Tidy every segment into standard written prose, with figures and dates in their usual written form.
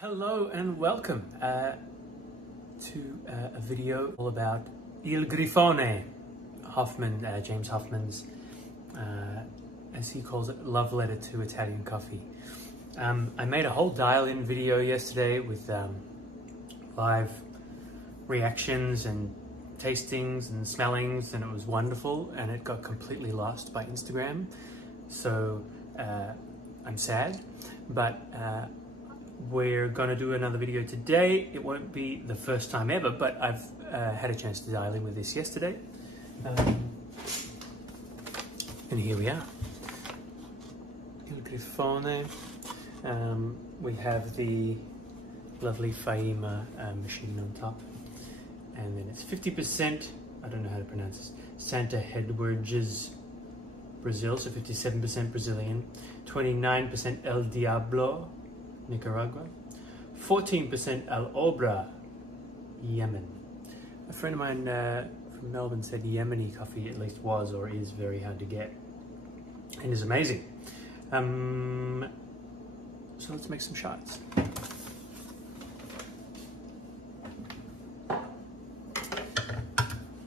Hello and welcome to a video all about Il Grifone, Hoffman, James Hoffman's, as he calls it, love letter to Italian coffee. I made a whole dial-in video yesterday with live reactions and tastings and smellings, and it was wonderful, and it got completely lost by Instagram, so I'm sad, but we're going to do another video today. It won't be the first time ever, but I've had a chance to dial in with this yesterday. And here we are. Il Grifone. We have the lovely Faima machine on top. And then it's 50%, I don't know how to pronounce this, Santa Hedwiges, Brazil, so 57% Brazilian, 29% El Diablo, Nicaragua, 14% Al Obra, Yemen. A friend of mine from Melbourne said Yemeni coffee at least was or is very hard to get and is amazing. So let's make some shots.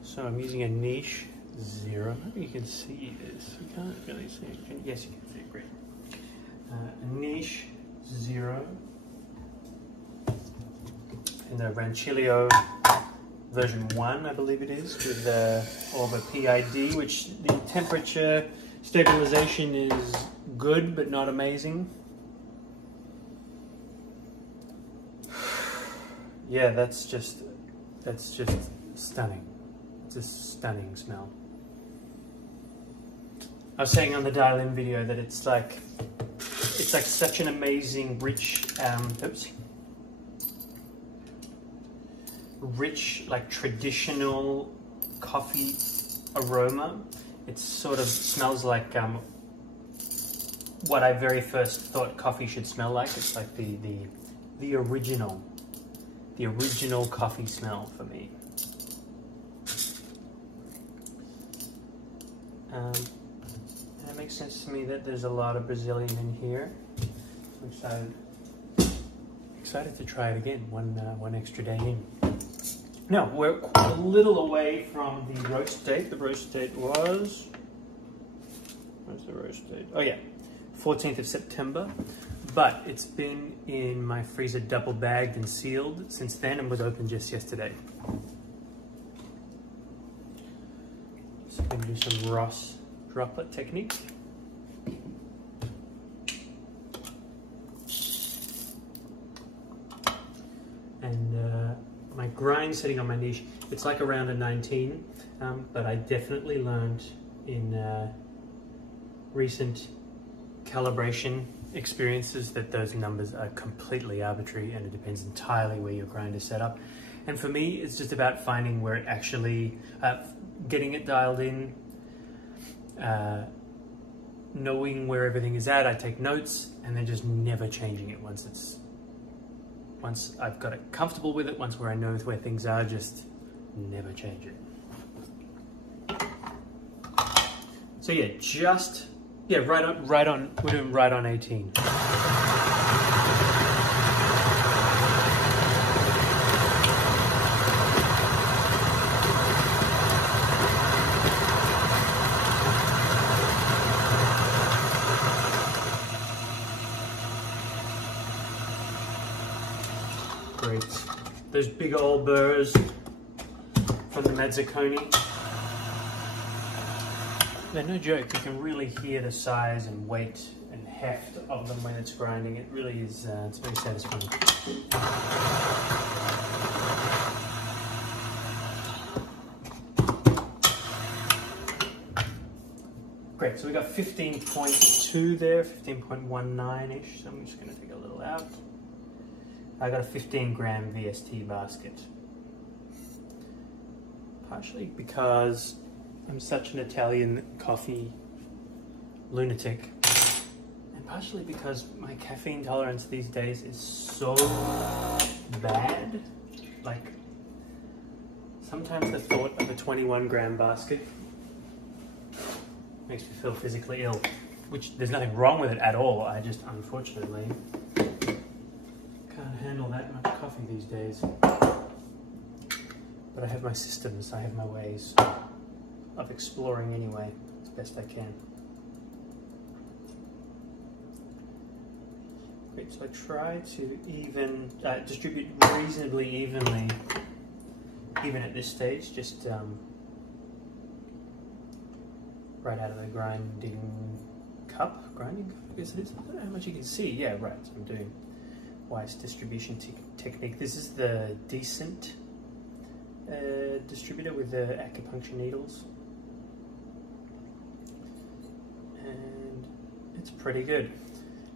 So I'm using a niche zero. I think you can see this. You can't really see it. Yes, you can see it. Great. A niche zero in the Rancilio version 1, I believe it is, with all the PID, which the temperature stabilization is good but not amazing. Yeah, that's just stunning. It's a stunning smell. I was saying on the dial-in video that it's like such an amazing, rich, rich, like traditional coffee aroma. It sort of smells like what I very first thought coffee should smell like. It's like the original coffee smell for me. It makes sense to me that there's a lot of Brazilian in here. I'm excited to try it again, one extra day in. Now, we're a little away from the roast date. The roast date was, where's the roast date? Oh yeah, 14th of September. But it's been in my freezer double bagged and sealed since then and was opened just yesterday. So I'm going to do some Ross droplet technique. And my grind setting on my niche, it's like around a 19, but I definitely learned in recent calibration experiences that those numbers are completely arbitrary and it depends entirely where your grind is set up. And for me, it's just about finding where it actually, getting it dialed in, knowing where everything is at. I take notes and then just never changing it once once I've got it comfortable with it, once where I know where things are, just never change it. So yeah, right on, we're doing right on 18. Great. Those big old burrs from the Mazzaconi. They're no joke. You can really hear the size and weight and heft of them when it's grinding. It really is, it's very satisfying. Great, so we got 15.2 there, 15.19-ish. So I'm just gonna take a little out. I got a 15-gram VST basket. Partially because I'm such an Italian coffee lunatic, and partially because my caffeine tolerance these days is so bad. Like, sometimes the thought of a 21-gram basket makes me feel physically ill, which there's nothing wrong with it at all. I just, unfortunately, can't that much coffee these days. But I have my systems, I have my ways of exploring anyway, as best I can. Great, so I try to distribute reasonably evenly, even at this stage, just right out of the grinding cup, I guess it is. I don't know how much you can see. Yeah, right, so I'm doing Weiss distribution technique. This is the Decent distributor with the acupuncture needles, and it's pretty good.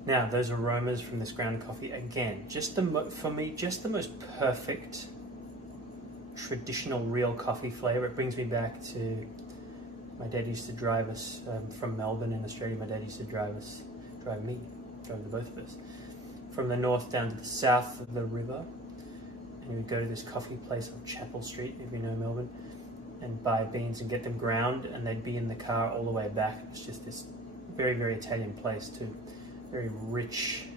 Now those aromas from this ground coffee, again, for me, just the most perfect traditional real coffee flavor. It brings me back to my dad used to drive us from Melbourne in Australia. My dad used to drive the both of us from the north down to the south of the river. And we would go to this coffee place on Chapel Street, if you know Melbourne, and buy beans and get them ground, and they'd be in the car all the way back. It's just this very, very Italian place too. Very rich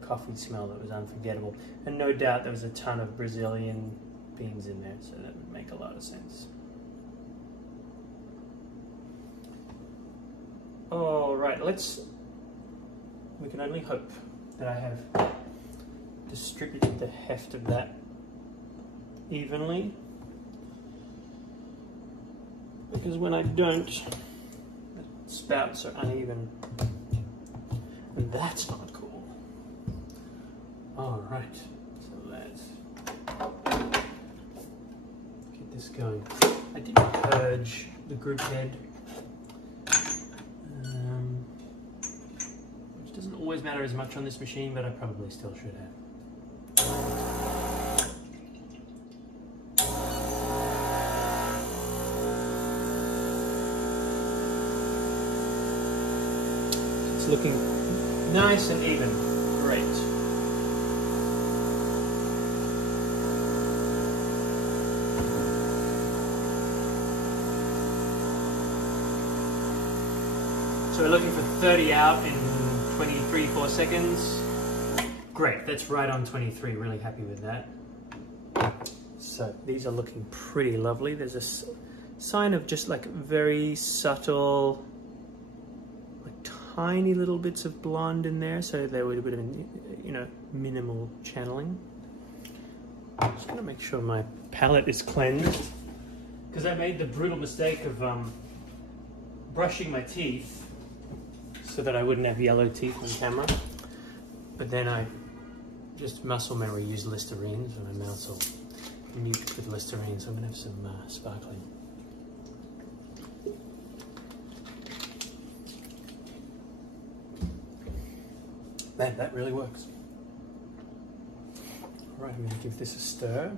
coffee smell that was unforgettable. And no doubt there was a ton of Brazilian beans in there, so that would make a lot of sense. All right, we can only hope that I have distributed the heft of that evenly, because when I don't, the spouts are uneven, and that's not cool. All right, so let's get this going. I did purge the group head, which doesn't always matter as much on this machine, but I probably still should have. It's looking nice and even. Great. So we're looking for 30 out in 23-4 seconds. Great, that's right on 23, really happy with that. So these are looking pretty lovely. There's a sign of just like very subtle, like tiny little bits of blonde in there, so there would have been, you know, minimal channeling. I'm just gonna make sure my palette is cleansed, because I made the brutal mistake of brushing my teeth so that I wouldn't have yellow teeth on camera. But then I just muscle memory used Listerine, so my mouth's all mute with Listerine, so I'm gonna have some sparkling. Man, that really works. All right, I'm gonna give this a stir.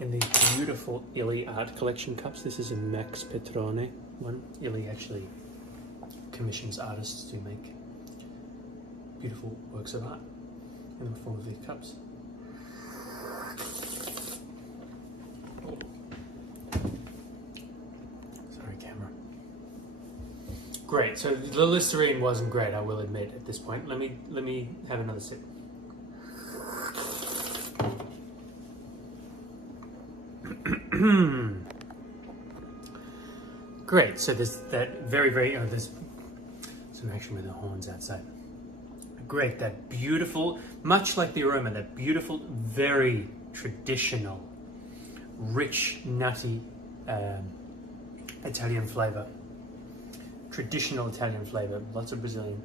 In these beautiful Illy Art Collection cups. This is a Max Petrone one. Illy actually commissions artists to make beautiful works of art in the form of these cups. Sorry, camera. Great, so the Listerine wasn't great, I will admit, at this point. Let me have another sip. Great, so there's that there's some action with the horns outside. Great, that beautiful, much like the aroma, that beautiful, very traditional, rich, nutty Italian flavor. Traditional Italian flavor, lots of Brazilian.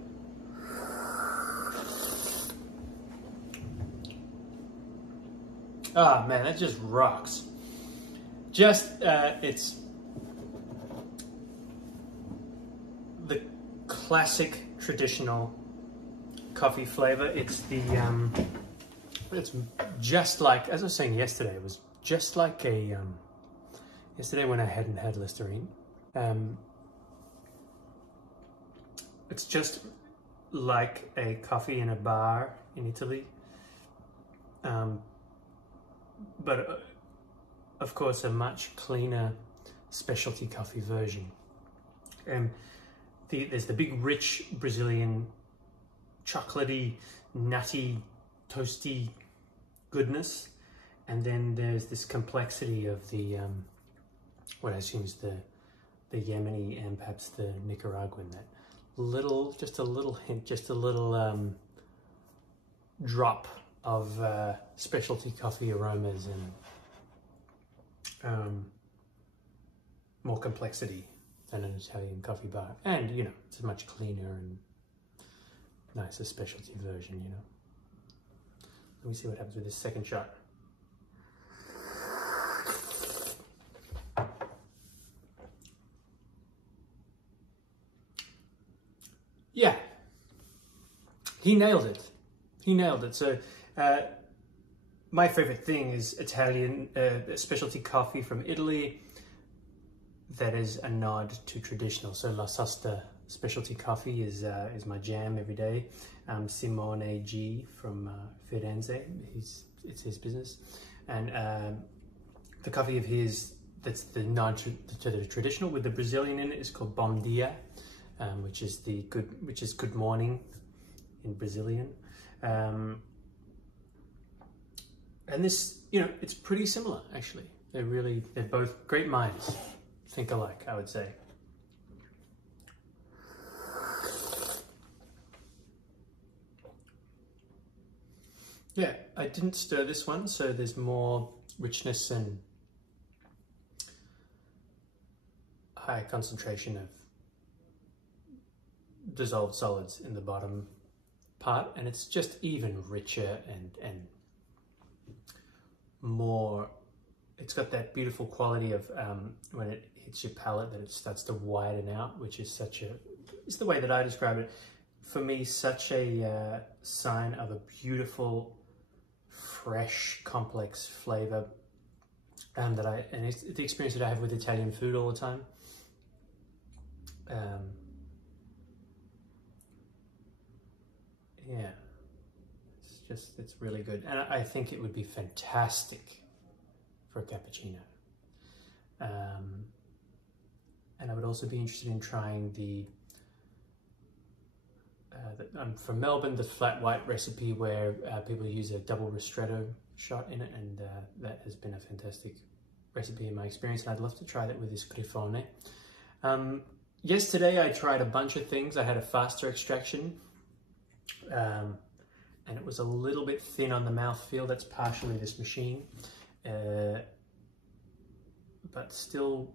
Ah, man, that just rocks. It's the classic traditional coffee flavor. It's it's just like, as I was saying yesterday, it was just like yesterday when I hadn't had Listerine. It's just like a coffee in a bar in Italy. But of course, a much cleaner specialty coffee version. There's the big, rich Brazilian chocolatey, nutty, toasty goodness. And then there's this complexity of the, what I assume is the Yemeni and perhaps the Nicaraguan, that little, just a little hint, just a little drop of specialty coffee aromas and more complexity than an Italian coffee bar. And, you know, it's a much cleaner and nicer specialty version, you know. Let me see what happens with this second shot. Yeah, he nailed it. He nailed it. So my favorite thing is Italian specialty coffee from Italy that is a nod to traditional. So La Sosta specialty coffee is my jam every day. Simone G from Firenze, it's his business. And the coffee of his that's the nod to the traditional with the Brazilian in it is called Bom Dia. Which is good morning in Brazilian, and this, you know, it's pretty similar actually. They're both great minds, think alike, I would say. Yeah, I didn't stir this one, so there's more richness and high concentration of dissolved solids in the bottom part, and it's just even richer and more, it's got that beautiful quality of when it hits your palate that it starts to widen out, which is it's the way that I describe it. For me, such a sign of a beautiful, fresh, complex flavor, and it's the experience that I have with Italian food all the time. Yeah, it's really good. And I think it would be fantastic for a cappuccino. And I would also be interested in trying I'm from Melbourne, the flat white recipe where people use a double ristretto shot in it, and that has been a fantastic recipe in my experience, and I'd love to try that with this Grifone. Yesterday I tried a bunch of things. I had a faster extraction, and it was a little bit thin on the mouthfeel. That's partially this machine, but still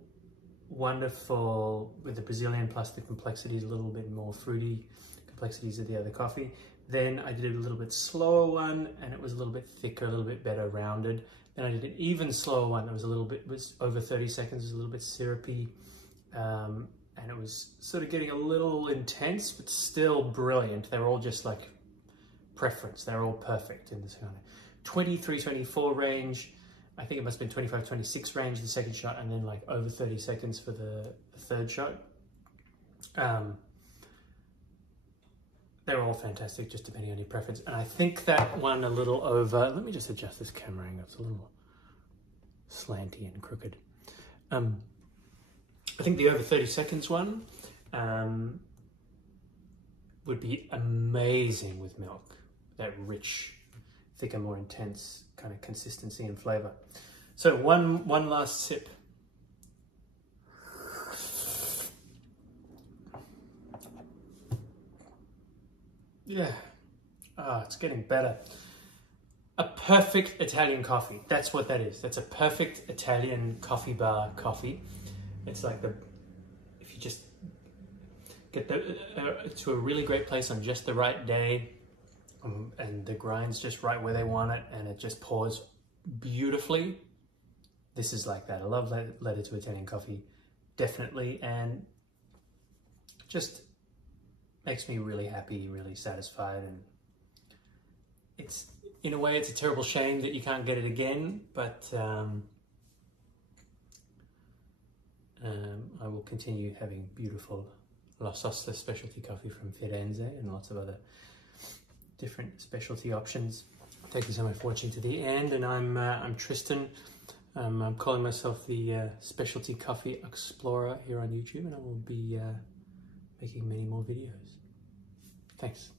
wonderful with the Brazilian, plus the complexities, a little bit more fruity complexities of the other coffee. Then I did a little bit slower one, and it was a little bit thicker, a little bit better rounded. Then I did an even slower one that was was over 30 seconds, it was a little bit syrupy, and it was sort of getting a little intense, but still brilliant. They were all just like preference. They're all perfect in this kind of 23, 24 range. I think it must have been 25, 26 range, the second shot, and then like over 30 seconds for the third shot. They're all fantastic, just depending on your preference. And I think that one a little over, let me just adjust this camera angle, it's a little slanty and crooked. I think the over 30 seconds one would be amazing with milk. That rich, thicker, more intense kind of consistency and flavor. So one last sip. Yeah, it's getting better. A perfect Italian coffee. That's what that is. That's a perfect Italian coffee bar coffee. It's like if you just get to a really great place on just the right day, and the grind's just right where they want it, and it just pours beautifully. This is like that. I love letter to Italian coffee, definitely, and just makes me really happy, really satisfied. And it's, in a way, it's a terrible shame that you can't get it again, but I will continue having beautiful La Sosta specialty coffee from Firenze and lots of other different specialty options. Thank you so much for watching to the end, and I'm Tristan. I'm calling myself the Specialty Coffee Explorer here on YouTube, and I will be making many more videos. Thanks.